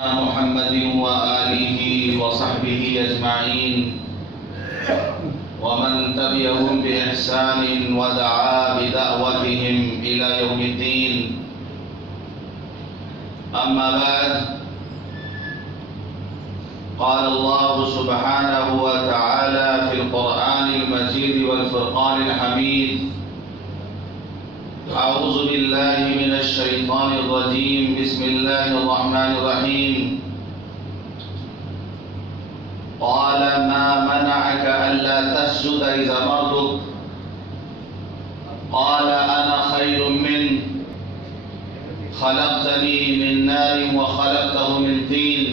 محمد وآله وصحبه أجمعين ومن تبعهم بإحسان ودعا بدعوتهم إلى يوم الدين. أما بعد، قال الله سبحانه وتعالى في القرآن المجيد والفرقان الحميد: أعوذ بالله من الشيطان الرجيم. بسم الله الرحمن الرحيم. قال ما منعك ألا تسجد إذ أمرتك؟ قال أنا خير منه خلقتني من نار وخلقته من طين.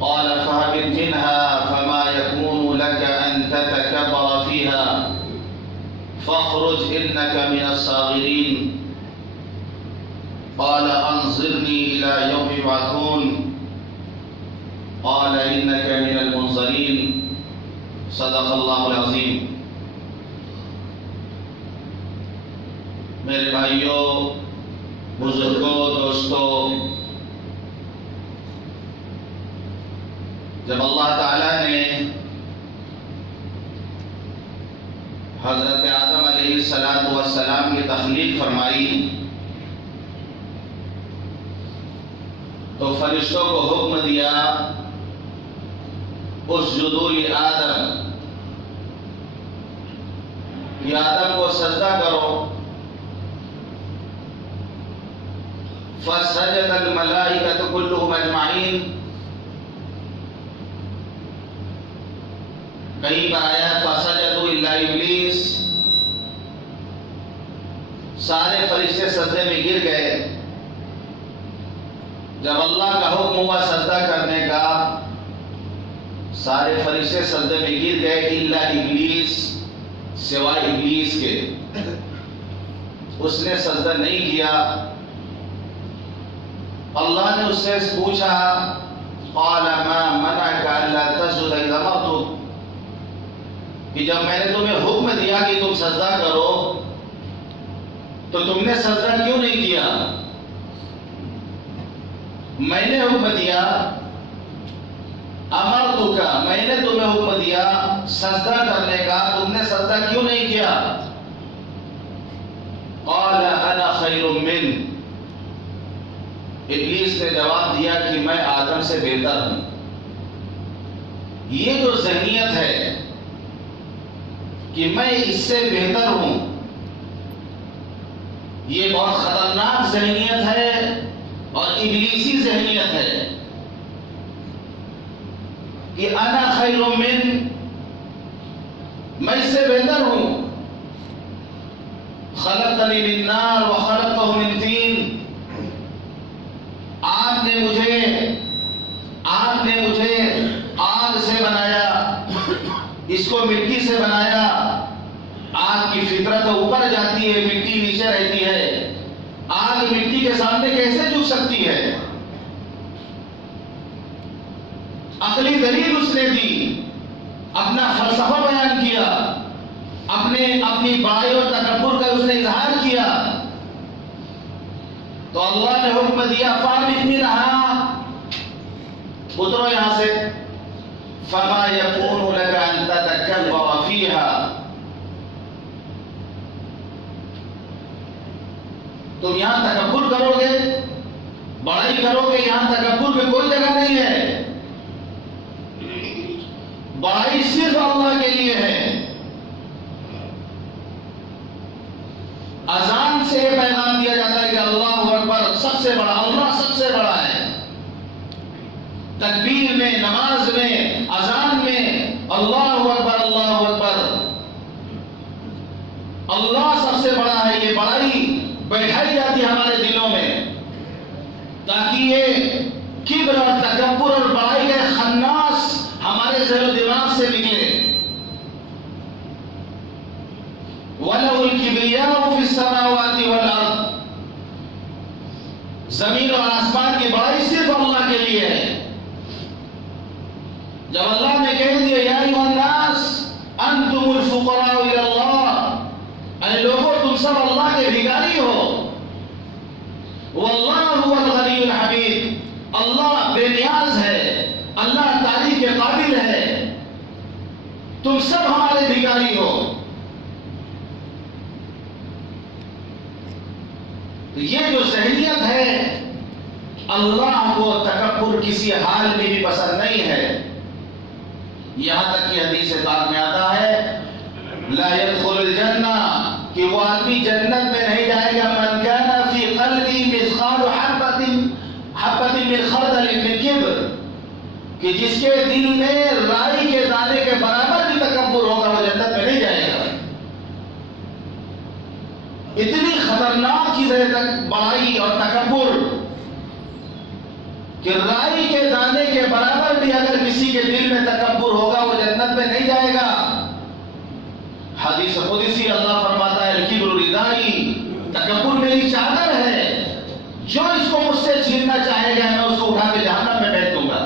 قال فاهبط منها فما يكون لك أن تتكبر فيها فاخرج إنك من الصاغرين. قال أنظرني إلى يوم يبعثون. قال إنك من المنظرين. صدق اللہ العظیم. میرے بھائیوں، بزرگوں، دوستوں، جب اللہ تعالیٰ نے حضرت آدم علیہ السلام کی تخلیق فرمائی تو فرشتوں کو حکم دیا اسجدوا لآدم، کہ آدم کو سجدہ کرو. فسجد الملائکۃ کلھم اجمعین. کہیں پر آیا فسجدوا الا ابلیس، سارے فرشتے سجدے میں گر گئے. جب اللہ کا حکم ہوا سجدہ کرنے کا، سارے فرشتے سجدے میں گر گئے الا ابلیس، سوائے ابلیس کے. اس نے سجدہ نہیں کیا. اللہ نے اس سے پوچھا قال ما منعك الا تسجد اذ امرتك، کہ جب میں نے تمہیں حکم دیا کہ تم سجدہ کرو تو تم نے سجدہ کیوں نہیں کیا؟ میں نے حکم دیا، امرتک، میں نے تمہیں حکم دیا سجدہ کرنے کا، تم نے سجدہ کیوں نہیں کیا؟ قال انا خیر منہ. ابلیس نے جواب دیا کہ میں آدم سے بہتر ہوں. یہ جو ذہنیت ہے کہ میں اس سے بہتر ہوں، یہ بہت خطرناک ذہنیت ہے اور ابلیسی ذہنیت ہے کہ انا خیر من، میں اس سے بہتر ہوں. خلقتنی من نار وخلقتہ من طین. آپ نے مجھے آگ سے بنایا، اس کو مٹی سے بنایا. آگ کی فطرت اوپر جاتی ہے، مٹی نیچے رہتی ہے. آگ مٹی کے سامنے کیسے جھک سکتی ہے؟ عقلی دلیل اس نے دی، اپنا فلسفہ بیان کیا، اپنی بڑائی اور تکبر کا اس نے اظہار کیا. تو اللہ نے حکم دیا فاہبط منھا، اترو یہاں سے. فما يكون لك ان تتكبر فيها، تم یہاں تکبر کرو گے، بڑائی کرو گے. یہاں تکبر میں کوئی جگہ نہیں ہے. بڑائی صرف اللہ کے لیے ہے. اذان سے پیغام دیا جاتا ہے کہ اللہ اکبر، سب سے بڑا اللہ، سب سے بڑا ہے. تکبیر میں، نماز میں، اذان میں اللہ اکبر، اللہ اکبر، اللہ سب سے بڑا ہے. یہ بڑائی بیٹھائی جاتی ہے ہمارے دلوں میں تاکہ یہ کبر اور تکبر اور بڑائی کا خناس ہمارے ذہن و دماغ سے نکلے. وَلَهُ الْكِبْرِيَاءُ فِي السَّمَاوَاتِ وَالْأَرْضِ. زمین اور آسمان کی بڑائی صرف اللہ کے لیے ہے. جب اللہ نے کہہ دیا یا ایھا الناس انتم الفقراء الی اللہ، اے لوگوں تم سب اللہ کے بھکاری ہو. واللہ هو الغنی الغنی الحمید، اللہ بے نیاز ہے، اللہ تعریف کے قابل ہے، تم سب ہمارے بھکاری ہو۔ تو یہ جو ذہنیت ہے، اللہ کو تکبر کسی حال میں بھی پسند نہیں ہے۔ یہاں تک کہ حدیث پاک میں آتا ہے لا يدخل الجنہ، کہ وہ آدمی جنت میں نہیں جائے گا من كان في قلبه مثقال حبۃ من خردل من کبر، کہ جس کے دل میں رائی کے دانے کے برابر بھی تکبر ہوگا وہ جنت میں نہیں جائے گا۔ اتنی خطرناک چیز ہے بڑائی اور تکبر کہ رائی کے دانے کے برابر بھی اگر کسی کے دل میں تکبر ہوگا وہ جنت میں نہیں جائے گا۔ حدیث قدسی اللہ فرماتا ہے الکبر ردائی، تکبر میری چادر ہے، جو اس کو مجھ سے چھیننا چاہے گا میں اس کو اٹھا کے جہنم میں بیٹھ دوں گا۔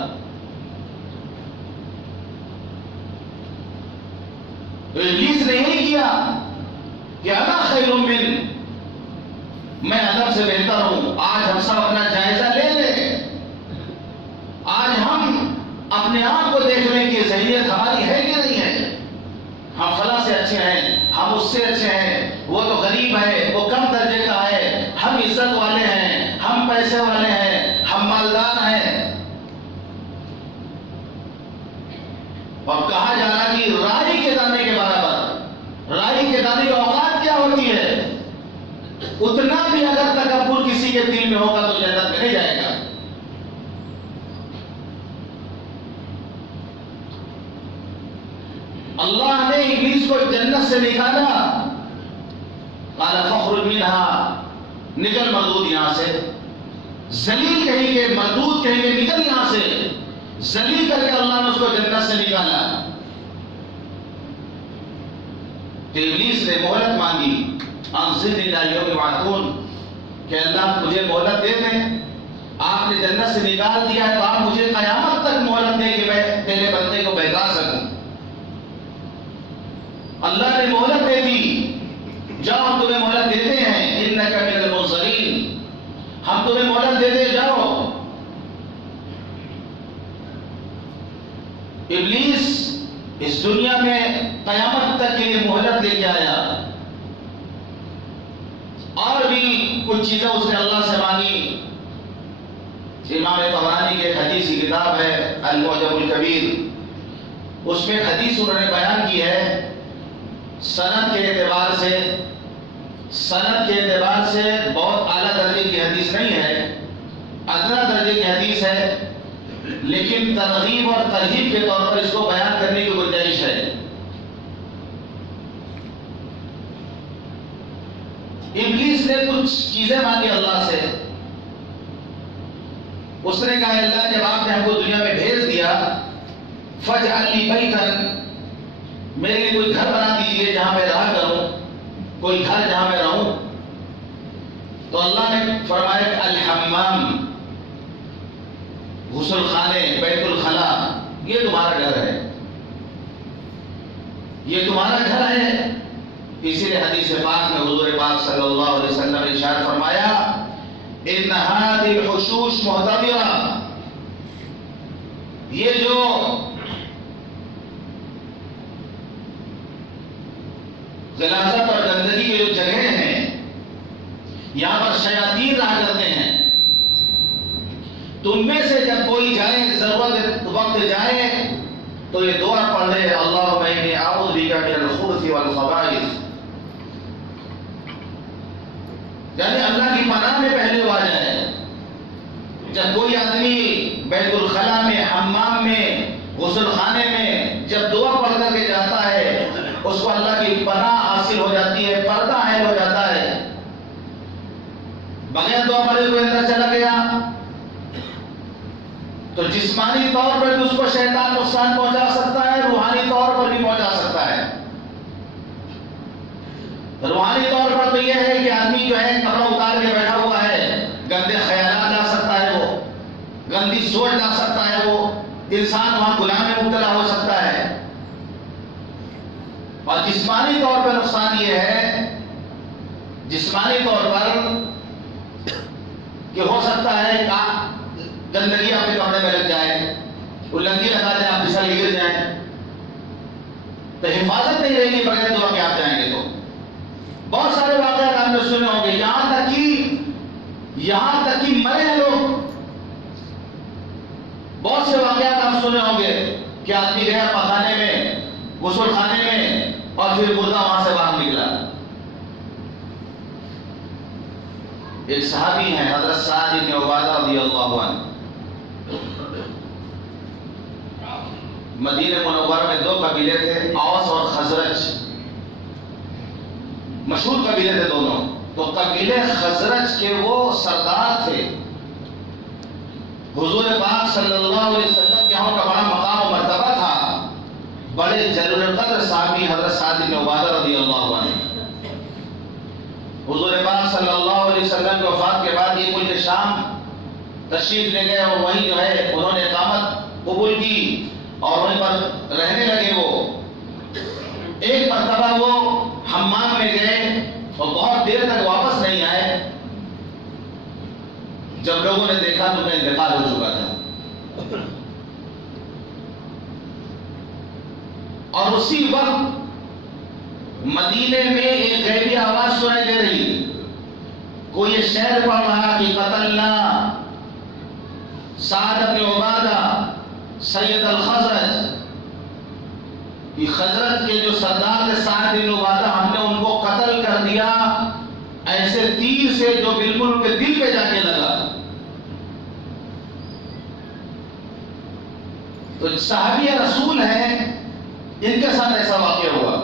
تو ابلیس نے یہی کیا کہ انا خیر من، میں ادب سے بہتر ہوں۔ آج ہم سب اپنا جائزہ لے لیں، آج ہم اپنے آپ کو دیکھ لیں کہ ذہنیت ہماری ہے کہ نہیں ہے۔ ہم فلاں سے اچھے ہیں، ہم اس سے اچھے ہیں، وہ تو غریب ہے، وہ کم درجے کا ہے، ہم عزت والے ہیں، ہم پیسے والے ہیں، ہم مالدار ہیں۔ اور کہا جا رہا کہ رائی کے دانے کے برابر، رائی کے دانے کی اوقات کیا ہوتی ہے، اتنا بھی اگر تکبر کسی کے دل میں ہوگا تو جنت میں نہیں جائے گا۔ اللہ نے ابلیس کو جنت سے نکالا، قال فاخرج منها، نکل مردود یہاں سے، ذلیل کہیں گے، مردود کہیں گے، نکل یہاں سے، ذلیل کر کے اللہ نے اس کو جنت سے نکالا۔ کہ ابلیس نے مہلت مانگی، انظرنی الی یوم یبعثون، کہ اللہ مجھے مہلت دے دیں، آپ نے جنت سے نکال دیا ہے تو آپ مجھے قیامت تک مہلت دیں کہ میں تیرے بندے کو بہکا سکوں۔ اللہ نے مہلت دے دی، جاؤ ہم تمہیں مہلت دیتے ہیں، انک من المنظرین، ہم تمہیں مہلت دیتے جاؤ۔ ابلیس اس دنیا میں قیامت تک کے لیے مہلت لے کے آیا، اور بھی کچھ چیزیں اس نے اللہ سے مانگی۔ امام طبرانی کے حدیث کی کتاب ہے المعجم الکبیر، اس میں حدیث انہوں نے بیان کی ہے، سند کے اعتبار سے بہت اعلیٰ درجے کی حدیث نہیں ہے، ادنا درجے کی حدیث ہے، لیکن ترغیب اور ترہیب کے طور پر اس کو بیان کرنے کی گنجائش ہے۔ ابلیس نے کچھ چیزیں مانگی اللہ سے، اس نے کہا اللہ جب آپ نے ہم کو دنیا میں بھیج دیا فاجعل لی بیتا، میرے لیے کوئی گھر بنا دیجیے جہاں میں رہا کروں، کوئی گھر جہاں میں رہوں۔ تو اللہ نے فرمایا الحمام، غسل خانے، بیت الخلا، یہ تمہارا گھر ہے، یہ تمہارا گھر ہے۔ اسی لیے حدیث پاک میں حضور پاک صلی اللہ علیہ وسلم نے ارشاد فرمایا ان هذه الحشوش معتبرہ، یہ جو غلاظت اور گندگی کی جو جگہیں ہیں، یہاں پر شیاطین رہا کرتے ہیں، تم میں سے جب کوئی جائے، ضرورت وقت جائے تو یہ دعا پڑھ لے اللہم انی اعوذ بک من الخبث والخبائث، یعنی اللہ کی پناہ میں پہلے وہ آ جائے۔ جب کوئی آدمی بیت الخلا میں، حمام میں، غسل خانے میں جب دعا پڑھ کر کے جاتا ہے، اس کو اللہ کی پناہ حاصل ہو جاتی ہے، پردہ حائل ہو جاتا ہے۔ بغیر دعا پڑھے کوئی اندر چلا گیا تو جسمانی طور پر بھی اس کو شیطان نقصان پہنچا سکتا ہے، روحانی طور پر بھی پہنچا سکتا ہے۔ روحانی طور پر تو یہ ہے کہ آدمی جو ہے کپڑا اتار کے بیٹھا ہوا ہے، گندے خیالات لا سکتا ہے، وہ گندی سوچ لا سکتا ہے، وہ انسان وہاں گناہ میں مبتلا ہو سکتا ہے۔ اور جسمانی طور پر نقصان یہ ہے، جسمانی طور پر کہ ہو سکتا ہے گندگی آپ کے کپڑے میں لگ جائے، وہ لنگی لگا جائے، آپ پھسل گر جائیں، تو حفاظت نہیں رہے گی بغیر دعا کے آپ جائیں گے تو۔ بہت سارے واقعات آپ نے سنے ہوں گے، یہاں تک کہ مرے ہیں لوگ۔ بہت سے واقعات آپ سنے ہوں گے کہ آدمی گیا پخانے میں، غسل خانے میں، اور پھر مردہ وہاں سے باہر نکلا۔ ایک صحابی ہیں حضرت سعد بن عبادہ رضی اللہ عنہ، مدینہ منورہ میں دو قبیلے تھے، اوس اور خزرج، مشہور قبیلے تھے دونوں۔ تو قبیلے خزرج کے وہ سردار تھے، حضور پاک صلی اللہ علیہ وسلم کے یہاں کا بڑا مقام و مرتبہ تھا، بڑے جلیل القدر صحابی حضرت سعد بن عبادہ رضی اللہ عنہ۔ حضور پاک صلی اللہ علیہ وسلم کی وفات کے بعد یہ ملک شام تشریف لے گئے، اور وہیں جو ہے انہوں نے اقامت قبول کی اور وہیں پر رہنے لگے۔ وہ ایک مرتبہ وہ حمام میں گئے اور بہت دیر تک واپس نہیں آئے۔ جب لوگوں نے دیکھا تو ان کا انتقال ہو چکا تھا، اور اسی وقت مدینے میں ایک غیبی آواز سنائی دے رہی، کوئی یہ شعر پڑھ رہا کہ قتلنا سعد بن عبادہ سید الخزرج، کہ خزرج کے جو سردار تھے سعد بن عبادہ، ہم نے ان کو قتل کر دیا ایسے تیر سے جو بالکل ان کے دل پہ جا کے لگا۔ تو صحابی رسول ہیں، ان کے ساتھ ایسا واقعہ ہوا۔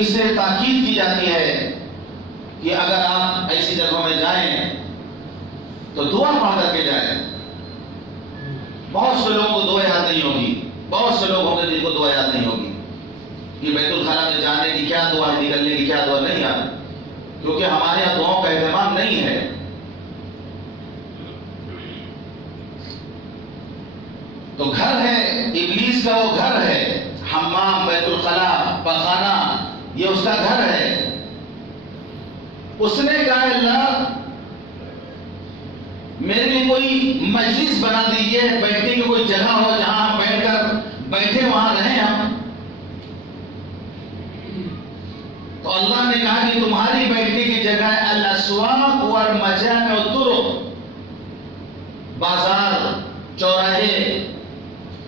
اس سے تاکید کی جاتی ہے کہ اگر آپ ایسی جگہوں میں جائیں تو دعا پڑھ کر کے جائیں۔ بہت سے لوگوں کو دعا یاد نہیں ہوگی، بہت سے لوگ ہوں گے جن کو دعا یاد نہیں ہوگی کہ بیت الخلا میں جانے کی کیا دعا ہے، نکلنے کی کیا دعا نہیں یاد، کیونکہ ہمارے یہاں دعاؤں کا اہتمام نہیں ہے۔ تو گھر ہے ابلیس کا، وہ گھر ہے حمام، بیت الخلا، پخانہ، یہ اس کا گھر ہے۔ اس نے کہا اللہ میرے لیے کوئی مجلس بنا دیجیے، بیٹھنے کی کوئی جگہ ہو جہاں ہم بیٹھ کر بیٹھے وہاں رہیں ہم۔ تو اللہ نے کہا کہ تمہاری بیٹھنے کی جگہ ہے الاسواق والمجامع والطرق، بازار، چوراہے،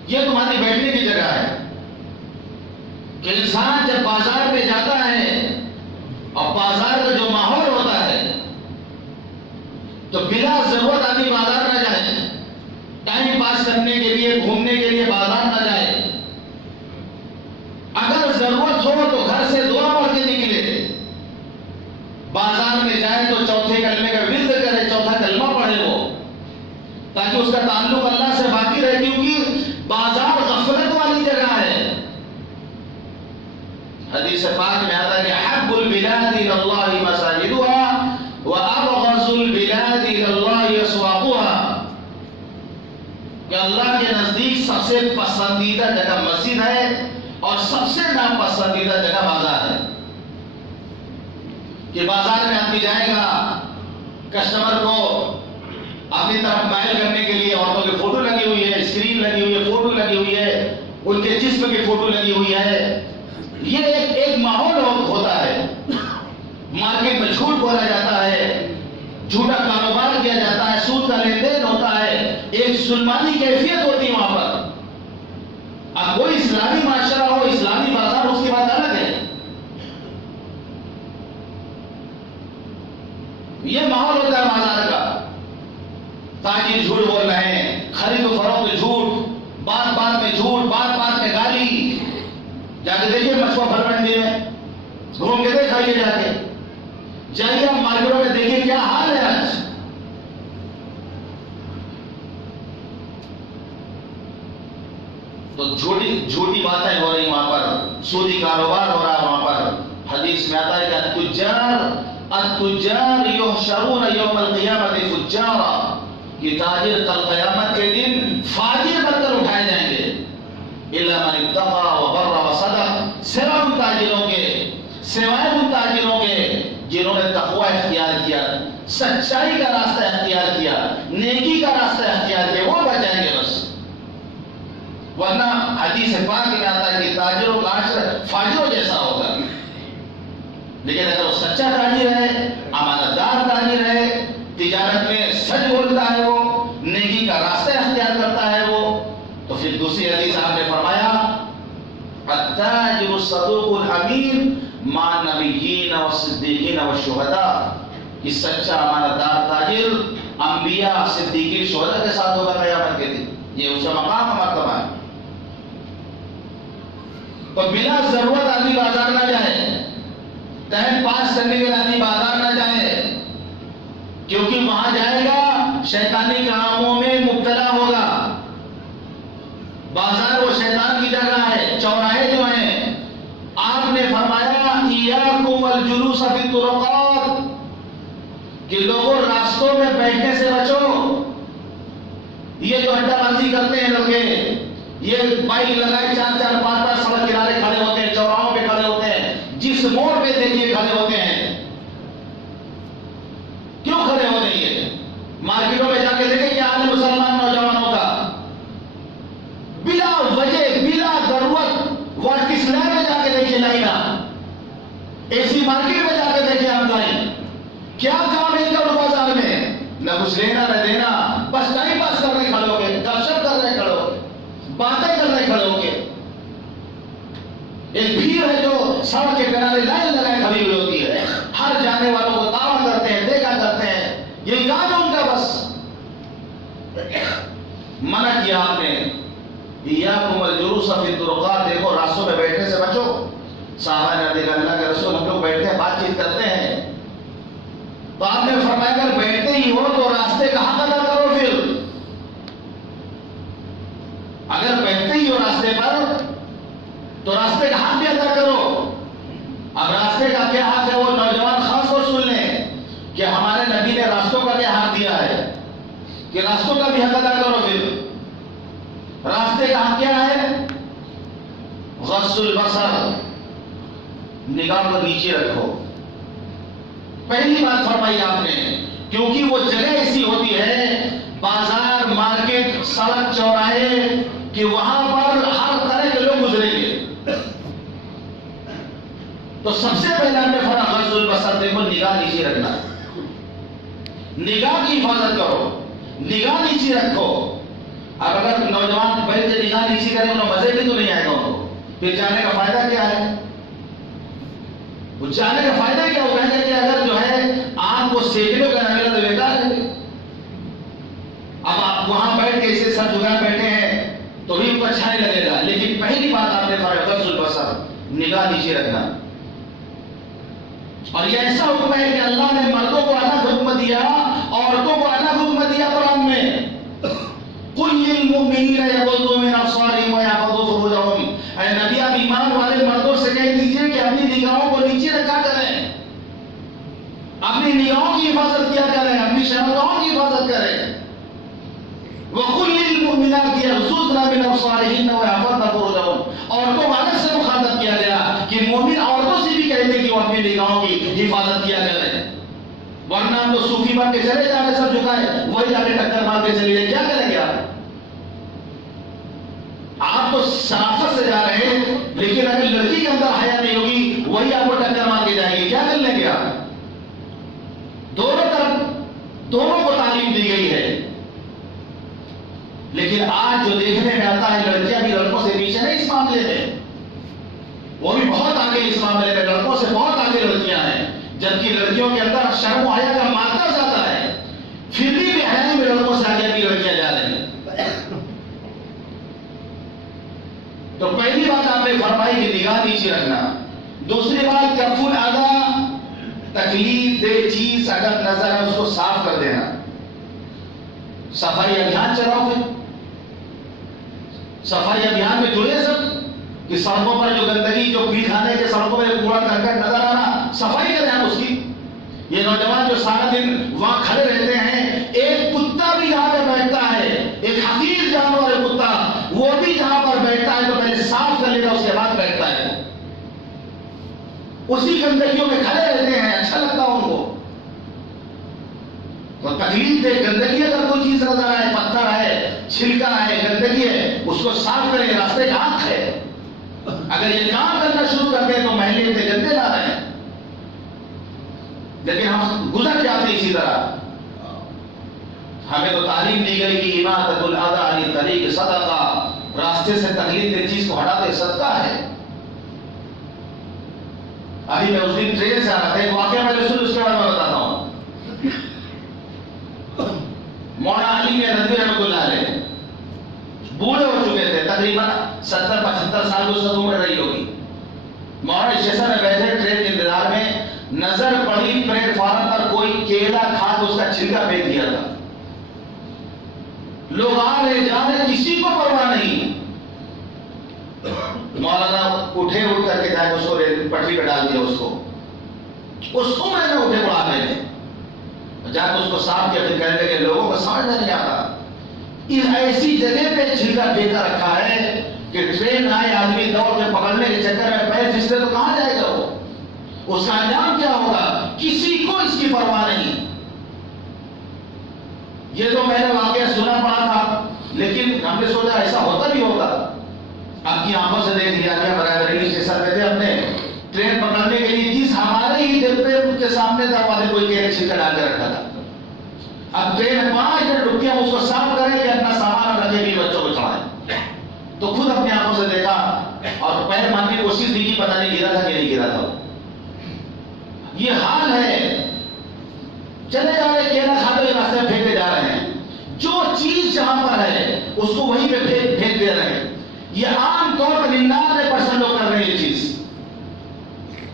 یہ تمہاری بیٹھنے کی جگہ ہے۔ کہ انسان جب بازار میں جاتا ہے اور بازار کا جو ماحول ہوتا ہے تو بلا ضرورت آدمی بازار نہ جائے، ٹائم پاس کرنے کے لیے، گھومنے کے لیے بازار نہ جائے۔ اگر ضرورت ہو تو گھر سے دعا پڑھ کے نکلے، بازار میں جائے تو چوتھے کلمے کا ورد کرے، چوتھا کلمہ پڑھے وہ، تاکہ اس کا تعلق اللہ سے باقی رہے، کیونکہ بازار غفلت والی جگہ ہے۔ حدیث پاک میں آتا ہے کہ حب البلاد الى اللہ مساجدها وابغض البلاد الى اللہ اسواقها، کہ اللہ کے نزدیک سب سے پسندیدہ جگہ مسجد ہے اور سب سے ناپسندیدہ جگہ بازار ہے۔ کہ بازار میں آدمی جائے گا، کسٹمر کو اپنی طرف مائل کرنے کے لیے عورتوں کی فوٹو لگی ہوئی ہے، اسکرین لگی ہوئی ہے، فوٹو لگی ہوئی ہے، ان کے جسم کی فوٹو لگی ہوئی ہے، یہ ایک ماحول ہوتا ہے۔ مارکیٹ میں جھوٹ بولا جاتا ہے، جھوٹا کاروبار کیا جاتا ہے، سود کا لین دین ہوتا ہے، ایک ظلمانی کیفیت ہوتی ہے وہاں پر۔ اب کوئی اسلامی معاشرہ ہو، اسلامی بازار، اس کی بات الگ ہے۔ یہ ماحول ہوتا ہے بازار کا، تاجر جھوٹ بول رہے ہیں، خرید و فروخت جھوٹ، بات بات میں جھوٹ، بات بات میں گالی۔ جا کے دیکھیے مچھوا بھر منڈی میں، گھوم کے دیکھائیے، جا کے جائیے آپ مارکیٹوں میں دیکھیے کیا حال ہے آج۔ تو جھوٹی باتیں ہو رہی وہاں پر، سودی کاروبار ہو رہا ہے وہاں پر۔ حدیث میں آتا ہے کہ التجار یحشرون یوم القیامت فجارا، یہ تاجر کل قیامت کے دن فاجر بن کر اٹھائے جائیں گے۔ الا من اتقى وبر وصدق، سوائے ان تاجروں کے جنہوں نے تقوی سچائی کا راستہ اختیار کیا، نیکی کا راستہ اختیار کیا، وہ بچ جائیں گے بس. ورنہ حدیث پاک میں آتا ہے کہ تاجروں کا عشر فاجروں جیسا ہوگا. لیکن اگر وہ سچا تاجر ہے، امانت دار تاجر ہے، تجارت میں سچ بولتا ہے، وہ نیکی کا راستہ اختیار کرتا ہے وہ، تو پھر دوسری حدیث آپ نے فرمایا التاجر الصدوق الامین مع النبیین والصدیقین والشہداء، کہ سچا امانت دار تاجر انبیاء، صدیقین، شہداء کے ساتھ ہوگا قیامت کے دن. یہ اس کا مقام و مرتبہ ہے. تو بلا ضرورت آدمی بازار نہ جائے، ٹائم پاس کرنے کے لیے آدمی بازار نہ جائے، کیونکہ وہاں جائے گا شیطانی کاموں میں مبتلا ہوگا. بازار وہ شیطان کی جگہ ہے. چوراہے جو ہیں، آپ نے فرمایا ایاکم الجلوس فی الطرقات، کہ لوگوں راستوں میں بیٹھنے سے بچو. یہ جو اڈا بازی کرتے ہیں لوگ، یہ بائک لگائے 4-4 5-5 سڑک کنارے کھڑے ہوتے ہیں، چوراہوں پہ کھڑے ہوتے ہیں، جس موڑ پہ دیکھیے کھڑے ہوتے ہیں. کیوں کھڑے ہوتے ہیں؟ یہ مارکیٹوں میں جا کے دیکھیں کیا حال ہے مسلمان نوجوانوں کا. بلا وجہ، بلا ضرورت واٹس لائن میں جا کے دیکھیے لائن، اے سی مارکیٹ میں جا کے دیکھیں آپ لائن. کیا کام ہے ان بازار میں؟ نہ کچھ لینا نہ دینا، بس ٹائم پاس کر رہے کھڑے ہو کے، گپ شپ کر رہے کھڑے ہو کے، باتیں کر رہے کھڑے ہو کے. ایک بھیڑ ہے جو سڑک کے کنارے لائن لگائے کھڑی ہوئی ہوتی ہے، ہر جانے والوں کو دعوت کرتے ہیں، دیکھا کرتے ہیں. یہ کام ہے ان کا. بس منع کیا آپ نے ایاکم الجلوس فی الطرقات، دیکھو راستوں میں بیٹھنے سے بچو. صحابہ نے دیکھا اللہ کے رسول ہم لوگ بیٹھتے ہیں، بات چیت کرتے ہیں، تو آپ نے فرمایا اگر بیٹھتے ہی ہو تو راستے کا حق ادا کرو. پھر اگر بیٹھتے ہی ہو راستے پر تو راستے کا حق بھی ادا کرو. اب راستے کا کیا حق ہے وہ نوجوان خاص کو سن لیں کہ ہمارے نبی نے راستوں کا کیا حق دیا ہے، کہ راستوں کا بھی حق ادا کرو. پھر راستے کا حق کیا ہے؟ غض البصر، نگاہ کو نیچے رکھو. پہلی بات فرمائی آپ نے، کیونکہ وہ جگہ ایسی ہوتی ہے بازار، مارکیٹ، سڑک، چوراہے، کہ وہاں پر ہر طرح کے لوگ گزریں گے. تو سب سے پہلے ہم نے فرمایا غض البصر، دیکھو نگاہ نیچے رکھنا، نگاہ کی حفاظت کرو، نگاہ نیچے رکھو. اب اگر نوجوان بیٹھ کے نگاہ نیچے کریں انہیں مزے بھی تو نہیں آئے گا ان کو. پھر جانے کا فائدہ کیا ہے؟ وہ جانے کا فائدہ کیا؟ وہ کہتے ہیں کہ اگر جو ہے آپ کو سیکھنے کا نہ ملا تو بیکار ہے. اب آپ وہاں بیٹھ کے اسے سر جھکائے بیٹھے ہیں تو بھی ان کو اچھا نہیں لگے گا. لیکن پہلی بات آپ نے فرمایا غض البصر، نگاہ نیچے رکھنا. اور یہ ایسا حکم ہے کہ اللہ نے مردوں کو الگ حکم دیا، عورتوں کو الگ حکم دیا قرآن میں. قل للمؤمنین یغضوا من ابصارهم ویحفظوا فروجهم، اے نبی آپ ایمان والے مردوں سے کہہ دیجئے کہ اپنی نگاہوں کو نیچے رکھا کریں، اپنی نگاہوں کی حفاظت کیا کریں، اپنی شرمگاہوں کی حفاظت کریں. وقل للمؤمنات یغضضن من ابصارهن ویحفظن فروجهن، عورتوں کو الگ سے مخاطب کیا گیا کہ مومن عورتوں سے بھی کہتے کہ وہ اپنی نگاہوں کی حفاظت کیا کریں. ورنہ ہم تو صوفی بن کے چلے جا کے سر جھکائے، وہی جا کے ٹکر مار کے چلے جائے، کیا کریں گے آپ؟ آپ تو شرافت سے جا رہے ہیں، لیکن اگر لڑکی کے اندر حیا نہیں ہوگی وہی آپ کو ٹکر مار کے جائے گی، کیا کر لیں گے آپ؟ دونوں طرف دونوں کو تعلیم دی گئی ہے. لیکن آج جو دیکھنے میں آتا ہے لڑکیاں بھی لڑکوں سے پیچھے نہیں اس معاملے میں، وہ بھی بہت آگے اس معاملے میں، لڑکوں سے بہت آگے لڑکیاں ہیں. جبکہ لڑکیوں کے اندر شرم و حیا کا مادہ زیادہ ہے، پھر بھی حیا میں لڑکوں سے آگے بھی لڑکیاں جا رہی ہیں. تو پہلی بات آپ نے فرمائی کہ نگاہ نیچے رکھنا. دوسری بات کف الاذی، تکلیف دہ چیز اگر نظر ہے اس کو صاف کر دینا. صفائی ابھیان چلاؤ، پھر صفائی ابھیان میں جڑے سب کہ سڑکوں پر جو گندگی، جو پی کھانے کے سڑکوں میں کوڑا کرکٹ نظر آنا، صفائی کریں ہم اس کی. یہ نوجوان جو سارا دن وہاں کھڑے رہتے ہیں، ایک کتا بھی جہاں پہ بیٹھتا ہے، ایک حقیر جانور ہے کتا، وہ بھی جہاں پر بیٹھتا ہے تو پہلے صاف کر لیتا اس کے بعد بیٹھتا ہے. اسی گندگیوں میں کھڑے رہتے ہیں، اچھا لگتا ہے ان کو. تو تکلیف دے، گندگی اگر کوئی چیز نظر آئے، پتھر ہے، چھلکا ہے، گندگی ہے، اس کو صاف کریں، راستے کا حق ہے۔ اگر یہ کام کرنا شروع کر دیں تو محلے میں گندے نہ رہیں، لیکن ہم گزر جاتے ہیں اسی طرح۔ ہمیں تو تعلیم دی گئی کہ اماطۃ الاذی عن الطریق صدقہ، راستے سے تکلیف دہ چیز کو ہٹا دے صدقہ ہے۔ ابھی میں اس دن ٹرین سے آ رہا تھا، ایک واقعہ میں نے سنا، اس کے بارے میں بتاتا ہوں۔ مولانا علی ندوی رحمۃ اللہ علیہ بوڑھے ہو چکے تھے، تقریباً 70-75 سال کی اس وقت عمر رہی ہوگی۔ مولانا اسٹیشن میں بیٹھے ٹرین کے انتظار میں، نظر پڑی پلیٹ فارم پر کوئی کیلا کھا کے اس کا چھلکا پھینک دیا تھا۔ لوگ آ رہے جا رہے، کسی کو پرواہ نہیں۔ مولانا اٹھ کر کے جا کے اس کو پٹری پہ ڈال دیا، اس کو میں نے اٹھے بڑھانے میں جا کے اس کو صاف کیا، پھر کہنے لگے لوگوں کو سمجھ نہیں آتا، اس ایسی جگہ پہ چھلکا پھینکا رکھا ہے کہ ٹرین آئے، آدمی دوڑ کے پکڑنے کے چکر میں پیر پھسلے تو کہاں جائے گا وہ؟ اس کا انجام کیا ہوگا؟ کسی کو اس کی پرواہ نہیں۔ یہ تو میں نے واقعہ سنا پڑا تھا، لیکن ہم نے سوچا ایسا ہوتا بھی ہوگا۔ اب کی آنکھوں سے دیکھ لیا کہ برابری اسٹیشن پہ تھے، ہم نے ٹرین پکڑنے کے لیے جس ہمارے ہی ڈبے کے سامنے دروازے کوئی کیلے چھلکا ڈال کے رکھا تھا۔ اب ٹرین 5 منٹ رکتی، ہم اس کو صاف کریں کہ اپنا سامان رکھے بھی بچوں کو چڑھائیں، تو خود اپنی آنکھوں سے دیکھا اور پیر ماننے کی کوشش کی، پتہ نہیں گرا تھا کہ نہیں گرا تھا۔ یہ حال ہے، چلے جا رہے کیلا کھاتے ہوئے راستے میں پھینکتے جا رہے ہیں، جو چیز جہاں پر ہے اس کو وہیں پہ پھینک دے رہے ہیں۔ یہ عام طور پر 99% لوگ کر رہے ہیں یہ چیز،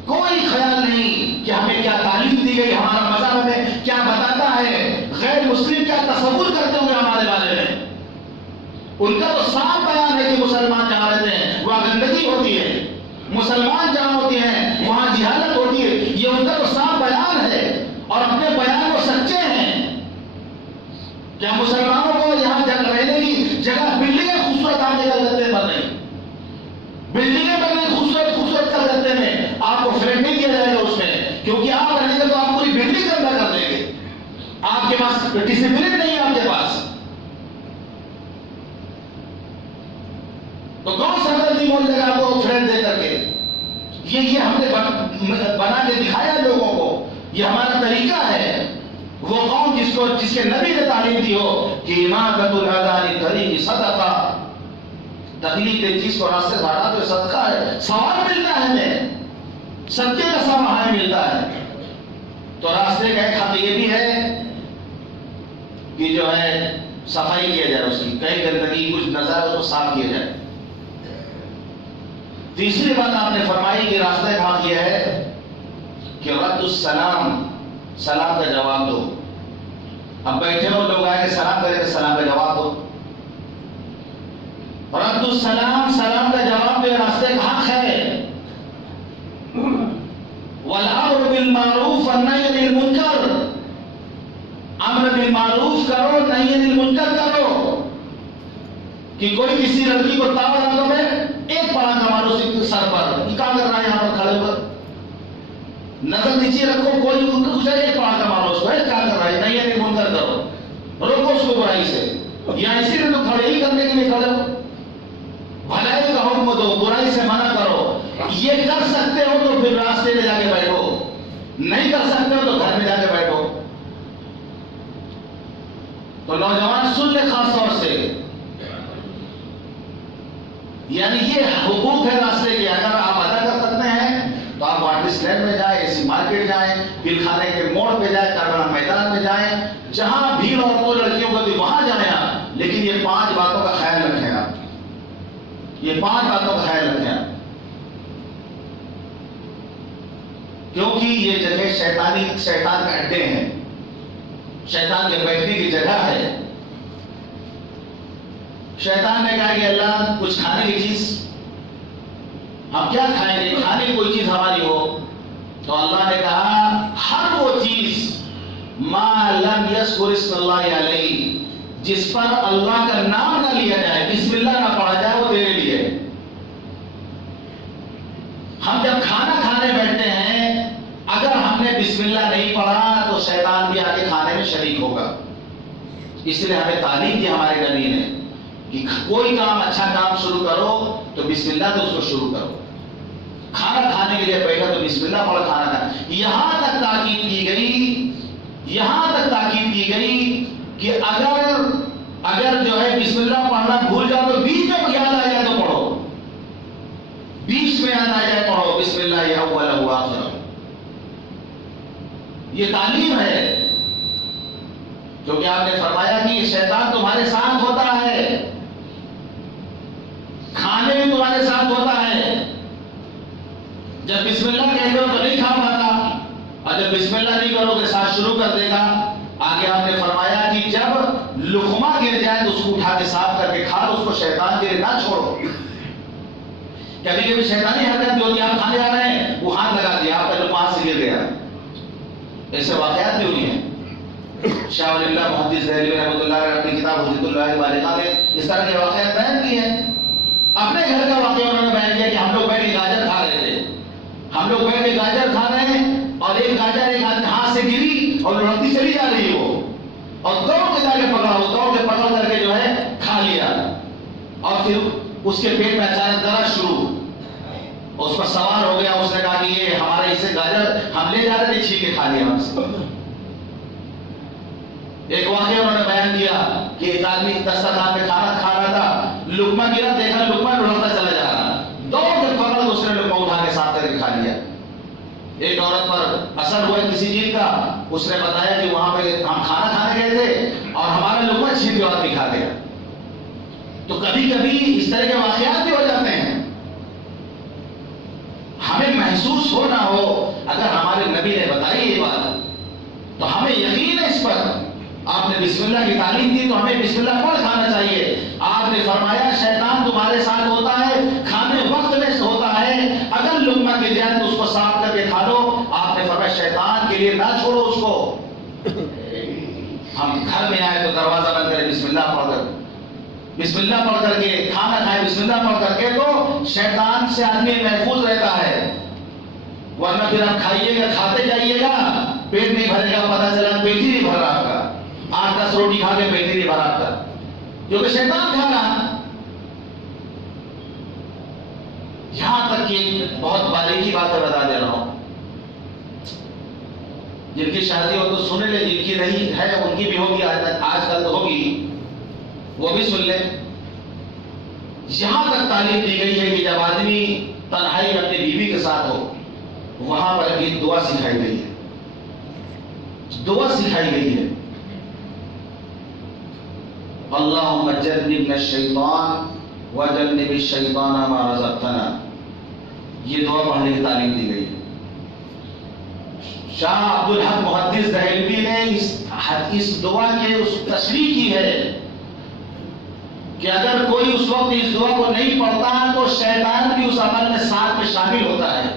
کوئی خیال نہیں کہ ہمیں کیا تعلیم دی گئی، ہمارا مذہب ہمیں کیا بتاتا ہے، غیر مسلم کیا تصور کرتے ہوئے ہمارے بارے میں۔ ان کا تو صاف بیان ہے کہ مسلمان جہاں رہتے ہیں وہاں گندگی ہوتی ہے، مسلمان جہاں ہوتے ہیں وہاں جہالت ہوتی ہے، یہ ان کا تو صاف بیان ہے، اور اپنے بیان کو سچے ہیں۔ کیا مسلمانوں کو یہاں رہنے کی جگہ بلڈنگیں خوبصورت آپ نکل دیتے بن رہی، بلڈنگیں بن رہی خوبصورت کر دیتے ہیں، آپ کو فلیٹ نہیں دیا جائے گا اس میں، کیونکہ آپ رہیں گے تو آپ پوری بلڈنگ گندا کر دیں گے، آپ کے پاس ڈسپلن نہیں ہے، آپ کے پاس تو کون سا غلطی بول دے گا آپ کو فلیٹ دے کر کے؟ یہ ہم نے بنا کے دکھایا لوگوں کو، یہ ہمارا طریقہ ہے۔ وہ قوم جس کے نبی نے تعلیم دی ہو کہ اماطۃ الاذی عن الطریق صدقہ، تکلیف دہ چیز کو راستے سے ہٹا تو صدقہ ہے، ثواب ملتا ہے، ہمیں صدقے کا ثواب ہمیں ملتا ہے۔ تو راستے کا ایک حق یہ بھی ہے کہ جو ہے صفائی کیا جائے، اس کی کہیں گندگی کچھ نظر ہے اس کو صاف کیا جائے۔ تیسری بات آپ نے فرمائی کہ راستہ کا حق یہ ہے کہ رد السلام، سلام کا جواب دو۔ اب بیٹھے ہو لوگ آئے کہ سلام کرے تو سلام کا جواب دو، رد السلام، سلام کا جواب دو، راستے کا حق ہے۔ والامر بالمعروف والنہی عن المنکر، امر بالمعروف کرو، نہی عن المنکر کرو۔ کہ کوئی کسی لڑکی کو تاور رنگوں میں ایک پڑھا مارو سر پر، یہ کیا کر رہا ہے یہاں پر کھڑے ہو کر، نظر نیچے رکھو، کوئی ان کو پوچھا ایک پڑھا مارو اس کو، کیا کر رہا ہے، نہیں ہے منکر کرو، روکو اس کو برائی سے، یا اسی لیے تو کھڑے ہی کرنے کے لیے کھڑے ہو، بھلائی کا حکم دو، برائی سے منع کرو۔ یہ کر سکتے ہو تو پھر راستے میں جا کے بیٹھو، نہیں کر سکتے ہو تو گھر میں جا کے بیٹھو۔ تو نوجوان سن لے خاص طور سے، یعنی یہ حقوق ہے راستے کے، اگر آپ ادا کر سکتے ہیں تو آپ آرٹسٹ لینڈ میں جائیں، ایسی مارکیٹ جائیں، پل خانے کے موڑ پہ جائیں، کربلا میدان میں جائیں، جہاں بھیڑ اور وہ لڑکیوں کو بھی وہاں جائیں آپ، لیکن یہ 5 باتوں کا خیال رکھیں آپ، یہ 5 باتوں کا خیال رکھیں آپ، کیونکہ یہ جگہ شیطان کا اڈے ہیں، شیطان کے بیٹھنے کی جگہ ہے۔ شیطان نے کہا کہ اللہ کچھ کھانے کی چیز، ہم کیا کھائیں گے، کھانے کی کوئی چیز ہماری ہو، تو اللہ نے کہا ہر وہ چیز ما لم یذکر اسم اللہ علیہ، جس پر اللہ کا نام نہ لیا جائے، بسم اللہ نہ پڑھا جائے، وہ تیرے لیے۔ ہم جب کھانا کھانے بیٹھتے ہیں، اگر ہم نے بسم اللہ نہیں پڑھا تو تو شیطان بھی آ کے کھانے میں شریک ہوگا. اس لیے ہمیں تعلیم دی ہمارے نبی نے کہ کوئی کام اچھا کام شروع کرو تو بسم اللہ تو اس کو شروع کرو. کھانا کھانے کے لیے بیٹھا تو بسم اللہ پڑھ کھانا کھانا. یہاں تک تاکید کی گئی کہ اگر جو ہے بسم اللہ پڑھنا بھول جاؤ تو بیچ میں یاد آ جائے تو پڑھو. بیچ میں یاد آ جائے پڑھو بسم اللہ یا اول و آخر. یہ تعلیم ہے. کیونکہ آپ نے فرمایا کہ شیطان تمہارے ساتھ ہوتا ہے, کھانے میں تمہارے ساتھ ہوتا ہے. جب بسم اللہ کہتے ہو تو نہیں کھا پاتا, اور جب بسم اللہ نہیں کرو گے ساتھ شروع کر دے گا. آگے آپ نے فرمایا کہ جب لقمہ گر جائے تو اس کو اٹھا کے صاف کر کے کھا لو, اس کو شیطان کے لیے نہ چھوڑو. کبھی کبھی شیطانی حرکت بھی ہوتی ہے, آپ کھانے جا رہے ہیں وہ ہاتھ لگا دیا, آپ کا لقمہ ہاتھ سے گر گیا. ایسے واقعات بھی ہوئی ہیں. شاہ ولی اللہ محدث دہلوی رحمۃ اللہ علیہ اپنی کتاب حجت اللہ البالغہ میں اس طرح کے واقعات بیان کیے ہیں. اپنے گھر کا واقعہ انہوں نے بیان کیا کہ ہم لوگ بیٹھ کے گاجر کھا رہے تھے. ہم لوگ بیٹھ کے گاجر کھا رہے ہیں اور ایک گاجر ایک ہاتھ سے گری اور لڑکتی چلی جا رہی ہے وہ, اور دوڑ کے جا کے پکڑا, وہ دوڑ کے پکڑ کر کے جو ہے کھا لیا. اور پھر اس کے پیٹ میں اچانک درد شروع, اس پر سوار ہو گیا. اس نے کہا کہ یہ ہمارے اسے گاجر ہم لے جا رہے تھے, چھین کے کھا لیا ہم سے. ایک واقعہ انہوں نے بیان کیا کہ ایک آدمی دسترخوان میں کھانا کھا رہا تھا, لقمہ گرا, دیکھا لقمہ لڑکتا چلا جا رہا, دوڑ کے پکڑا تو اس نے لقمہ اٹھا کے صاف کر کے کھا لیا. ایک عورت پر اثر ہوا کسی چیز کا, اس نے بتایا کہ وہاں پہ ہم کھانا کھانے گئے تھے اور ہمارا لقمہ چھین کے آدمی کھا گیا. تو کبھی کبھی اس طرح کے واقعات بھی ہو جاتے ہیں. ہمیں محسوس ہو نہ ہو, اگر ہمارے نبی نے بتائی یہ بات تو ہمیں یقین ہے اس پر. آپ نے بسم اللہ کی تعلیم دی تو ہمیں بسم اللہ پڑھ کھانا چاہیے. آپ نے فرمایا شیطان تمہارے ساتھ ہوتا ہے, کھانے وقت میں ہوتا ہے, اگر لقمہ گر جائے تو اس کو صاف کر کے کھا لو. آپ نے فرمایا شیطان کے لیے نہ چھوڑو اس کو. ہم گھر میں آئے تو دروازہ بند کرے بسم اللہ پڑھ کر, بسم اللہ پڑھ کر کے کھانا کھائے بسم اللہ پڑھ کر کے, تو شیطان سے آدمی محفوظ رہتا ہے. ورنہ پھر آپ کھائیے گا, کھاتے جائیے گا, پیٹ نہیں بھرے گا, پتہ چلا پیٹ ہی نہیں بھر رہا آپ کا, 8-10 روٹی کھا کے پیٹ ہی نہیں بھرا آپ کا, کیونکہ شیطان کھا رہا. یہاں تک کہ بہت باریکی باتیں بتا دے رہا ہوں. جن کی شادی ہو تو سن لے, جن کی نہیں ہے ان کی بھی ہوگی, آج کل تو ہوگی, وہ بھی سن لے. یہاں تک تعلیم دی گئی ہے کہ جب آدمی تنہائی میں اپنی بیوی کے ساتھ ہو, وہاں پر ایک دعا سکھائی گئی ہے. دعا سکھائی گئی ہے, اللہم جنبنا الشیطان وجنب الشیطان ما رزقتنا. یہ دعا پڑھنے کی تعلیم دی گئی ہے. شاہ عبدالحق محدث دہلوی نے اس دعا کے اس تشریح کی ہے کہ اگر کوئی اس وقت اس دعا کو نہیں پڑھتا تو شیطان بھی اس عمل میں ساتھ میں شامل ہوتا ہے.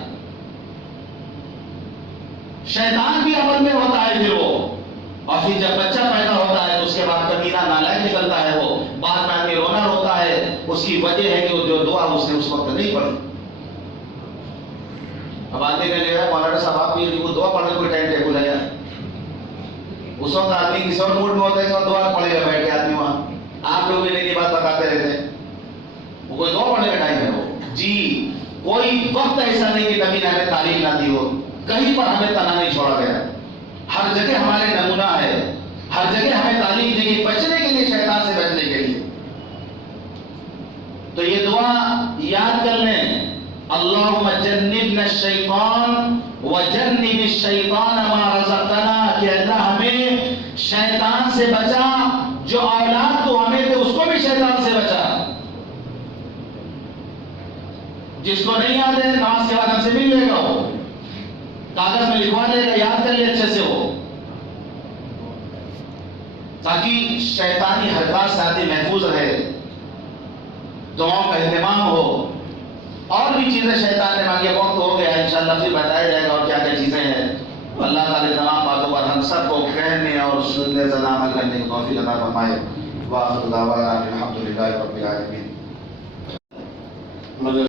شیطان بھی عمل میں ہوتا ہے پھر وہ, اور پھر جب بچہ پیدا ہوتا ہے تو اس کے بعد کمینہ نالائق نکلتا ہے. وہ بعد میں آدمی رونا روتا ہے, اس کی وجہ ہے کہ وہ جو دعا اس نے اس وقت نہیں پڑھی. اب آدمی نے لیا مولانا صاحب آپ بھی وہ دعا پڑھنے کوئی ٹائم ٹیبل ہے یار. اس وقت آدمی کسی اور موڈ میں ہوتا ہے کہ دعا پڑھے گا بیٹھ کے آدمی وہاں. آپ لوگ بھی نئی بات بتاتے رہتے, وہ کوئی دعا پڑھنے کا ٹائم ہے وہ. جی کوئی وقت ایسا نہیں کہ نبی نے ہمیں تعلیم نہ دی ہو, کہیں پر ہمیں تنہا نہیں چھوڑا گیا. ہر جگہ ہمارے نمونہ ہے, ہر جگہ ہمیں تعلیم دی گئی بچنے کے لیے, شیطان سے بچنے کے لیے. تو یہ دعا یاد کر لیں, اللہم جنبنا الشیطان وجنب الشیطان ما رزقتنا, کہ اللہ ہمیں شیطان سے بچا, جو اولاد تو ہمیں تھے اس کو بھی شیطان سے بچا. جس کو نہیں یاد ہے نماز کے بعد ہم سے مل لے گا, وہ کاغذ میں لکھوا لے گا, یاد کر لے اچھے سے وہ, تاکہ شیطانی حرکات سے آدمی محفوظ رہے, دعاؤں کا اہتمام ہو. اور بھی چیزیں شیطان نے مانگی, وقت ہو گیا انشاءاللہ پھر بتایا جائے گا اور کیا کیا چیزیں ہیں. اللہ تعالی تمام باتوں پر ہم سب کو کہنے اور سننے سے عمل کرنے کی توفیق عطا فرمائے. وآخر دعوانا الحمدللہ رب العالمین.